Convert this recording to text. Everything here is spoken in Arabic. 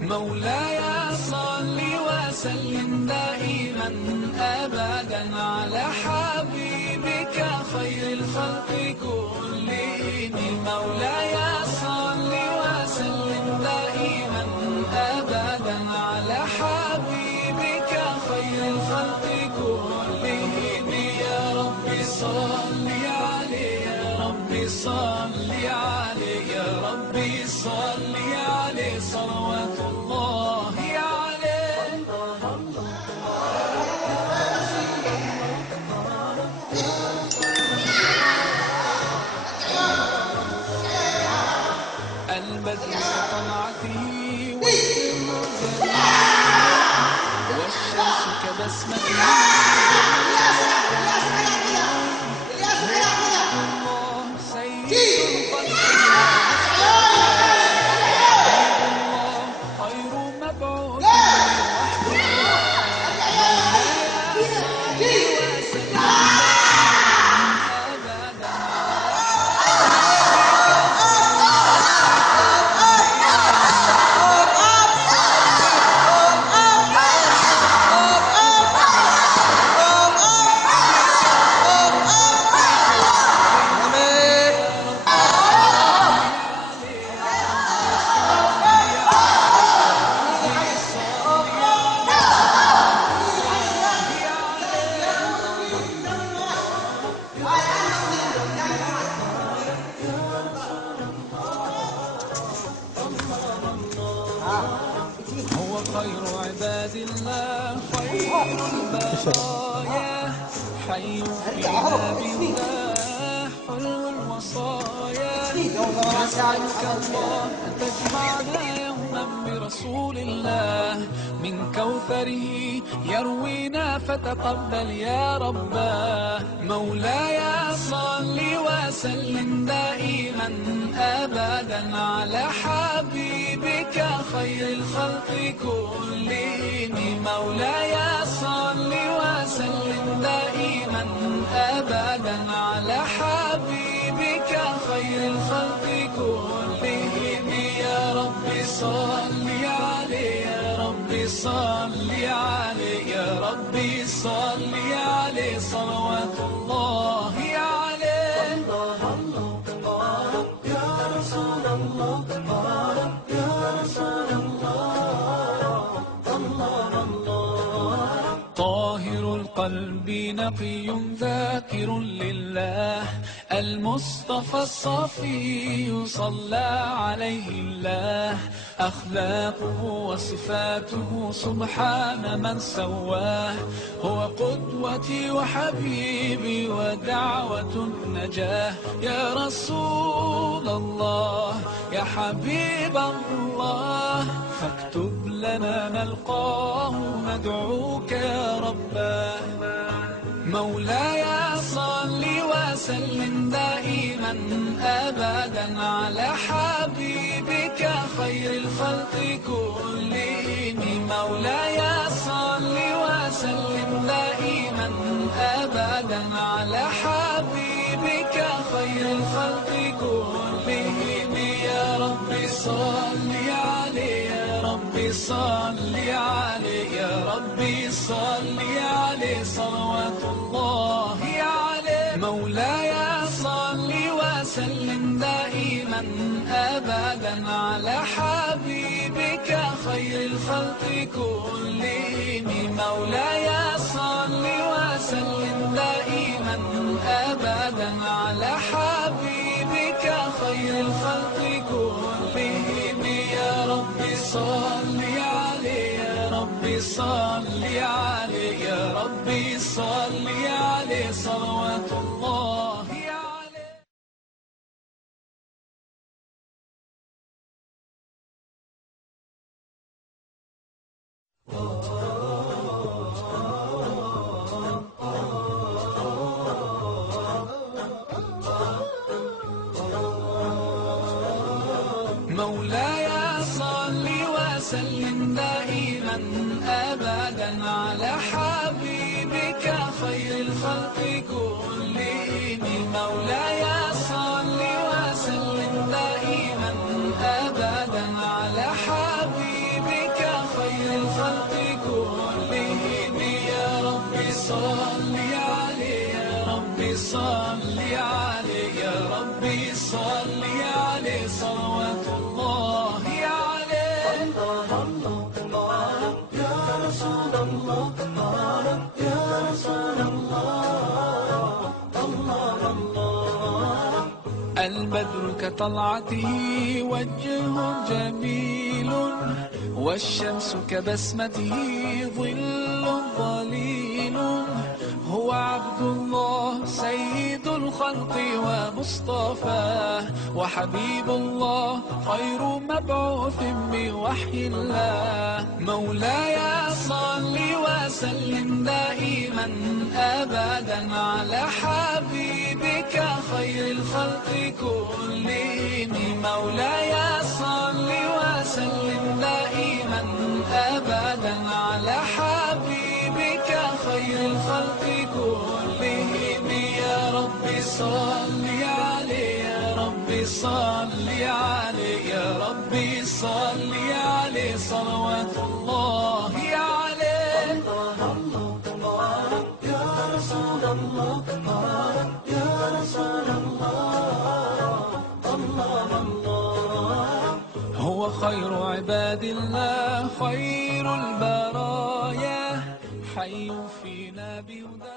مولاي صل وسلم دائما أبدا على حبيبك خير الخلق كلهم. مولاي صل وسلم دائما أبدا على حبيبك خير الخلق كلهم. يا رب صل عليه، يا رب صل عليه، يا رب صل عليه صلوات الله عليه. البدر كطلعته والسر جميل والشمس كبسمته الله سيد هو خير عباد الله، خير البرايا، حي في باب الله، حلو الوصايا. نسألك الله أن تجمعنا يوما برسول الله، من كوثره يروينا فتقبل يا رباه. مولاي صل وسلم دائما أبدا على حبيبك خير الخلق كلهم. مولاي صل وسلم دائما أبدا على حبيبك خير الخلق كلهم. يا رب صل عليه، يا رب صل عليه، يا رب صل عليه صلوات الله عليه. يا رسول الله، يا رسول الله، الله الله. طاهر القلب نقي ذاكر لله، المصطفى الصفي صلى عليه الله. أخلاقه وصفاته سبحان من سواه، هو قدوتي وحبيبي ودعوة النجاة. يا رسول الله، يا حبيب الله، فاكتب لنا نلقاه ندعوك يا رباه. مولاي صل وسلم دائما أبدا على حبيبك خير الخلق كلهم. مولاي صل وسلم دائما أبدا على حبيبك خير الخلق كلهم. يا رب صل عليه، يا رب صل عليه، يا رب صل عليه صلوات الله عليه. مولاي صل وسلم دائما أبدا على حبيبك خير الخلق كلهم. مولاي صل وسلم دائما أبدا على حبيبك خير الخلق كلهم. يا رب صل عليه، يا رب صل عليه، يا رب صل عليه صلوات الله عليه. مولاي صل وسلم دائما أبدا على حبيبك الخلق كلهم. مولاي صل وسلم دائما أبدا على حبيبك خير الخلق كلهم. يا رب صل عليه، يا رب صل عليه، يا رب صل عليه، صلوات الله عليه. الله الله الله يا رسول الله، يا رسول الله، الله الله. البدر كطلعته وجه جميل، والشمس كبسمته ظل ظليل. هو عبد الله سيد الخلق ومصطفاه، وحبيب الله خير مبعوث بوحي الله. مولاي صل وسلم دائما أبدا على حبيبك خير الخلق كلهم. مولاي صل وسلم دائما أبدا على حبيبك خير الخلق كلهم. يا رب صل عليه، يا رب صل عليه، يا رب صل عليه، صلوات الله عليه. الله الله الله يا رسول الله، يا رسول الله، الله الله. هو خير عباد الله خير البرايا، حي فينا بهداه.